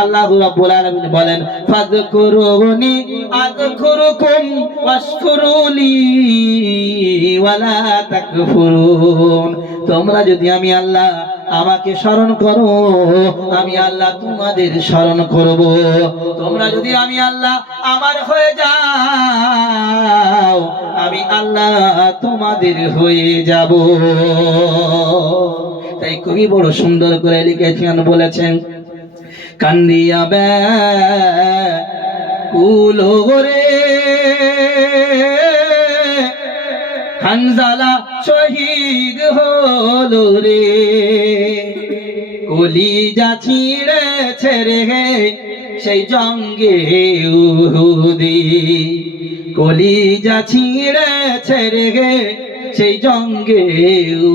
আল্লাহ রাব্বুল আলামিন বলেন, ফাযকুরুনি আযকুরুকুম ওয়াশকুরুলি ওয়ালা তাকফুরুন। তোমরা যদি আমি আল্লাহ আমাকে স্মরণ করো, আমি আল্লাহ তোমাদের স্মরণ করব। তোমরা যদি আমি আল্লাহ আমার হয়ে যাও, আমি আল্লাহ তোমাদের হয়ে যাব। তাই খুবই বড় সুন্দর করে লিখেছেন, বলেছেন কান্দিয়া বে, কুলো রে হানজালা শহীদ হলো রে। কলিজা ছিঁড়েছে রে সেই জঙ্গে উহুদি। কলিজা ছিঁড়েছে রে সেই জঙ্গে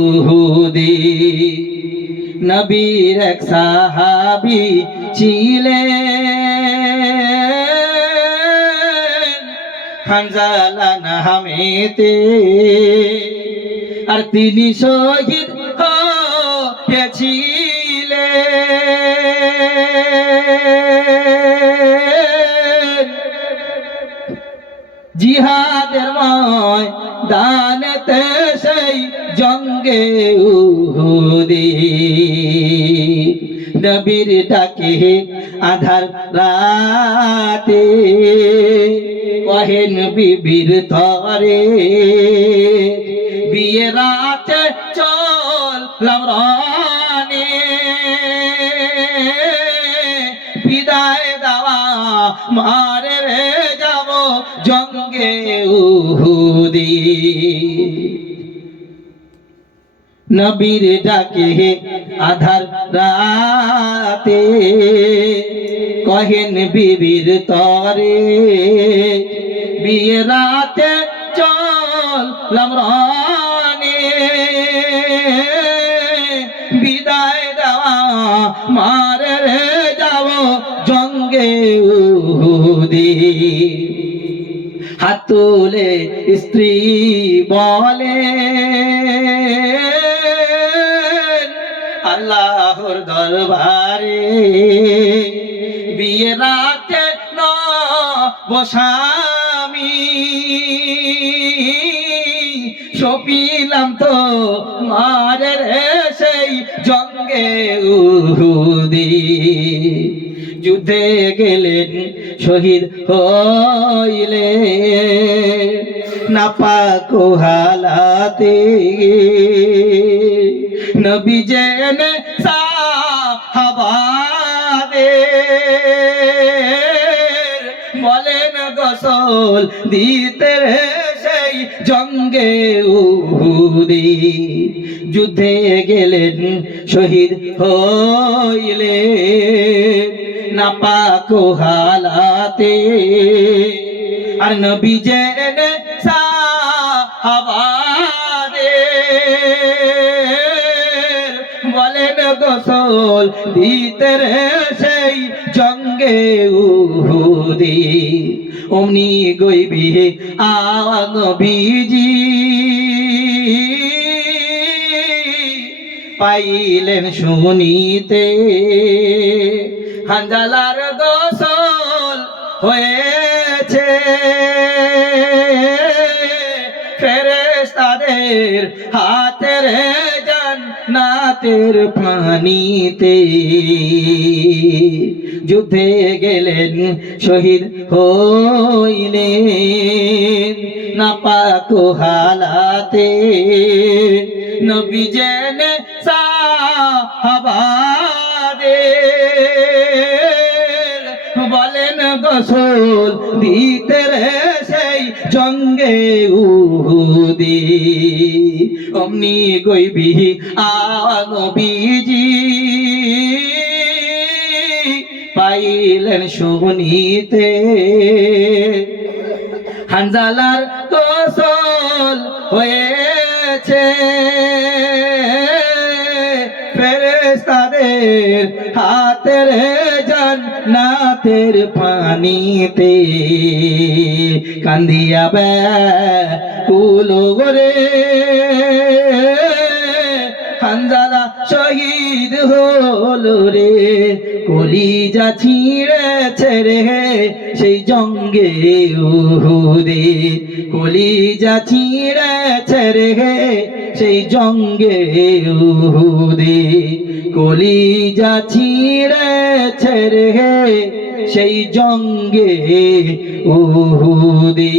উহুদি। নবীর এক সাহাবি ছিলেন হানজালা নামেতে আর তিনি শহীদ হয়েছিলেন জিহাদের ময় দানেতে সেই জঙ্গে উহুদি। নবীর ডাকে, আধার রাতে কহেন বিবির তরে বিয়ে রাতে চললাম রানে, বিদায় দেওয়া মারে যাব জঙ্গে উহুদি। নবীর ডাকে আধার রাতে কহেন বিবির তরে বিয়ে রাতে চললাম রানে। বিদায় দেওয়া মারে রে যাব জঙ্গে উহুদি। হাত তুলে স্ত্রী বলে আল্লাহর দরবারে। বিয়ে রাতে বসামি। সপিলাম তো মারের সেই জঙ্গে উহুদি। যুদ্ধে গেলেন, শহীদ হইলে নাপাক হালাতে নবী বলেন গোসল দিতে সেই জঙ্গে উহুদি যুদ্ধে গেলেন শহীদ হইলে নাপাক হালাতে আর নবী জেনে সাহাবাদে বলেন গোসল দিতে সেই জঙ্গে উহুদি। অমনি গইবি আনবিজি পাইলেন শুনিতে হাঞ্জালার গোসল হয়েছে ফেরেস্তাদের হাতের জান নাতের পানিতে। যুদ্ধে গেলেন, শহীদ হইলেন নাপাক হালাতে। নবী জেনে সাহাবাদে বলেন, গোসল দিতে রে জঙ্গে উহুদি। অমনি গইবি আনবিজি পাইলেন শুনিতে হানজালার কৌশল হয়েছে। ফেরেস্তাদের হাতের জান নাতের পানিতে কান্দিয়া বে কুলো গরে হানজালা শহীদ হল রে, কলিজা ছিঁড়েছে রে সেই জঙ্গে উহুদে। কলিজা ছিঁড়েছে রে সেই জঙ্গে উহুদে কলিজা ছিঁড়েছে রে সেই জঙ্গে উহুদে।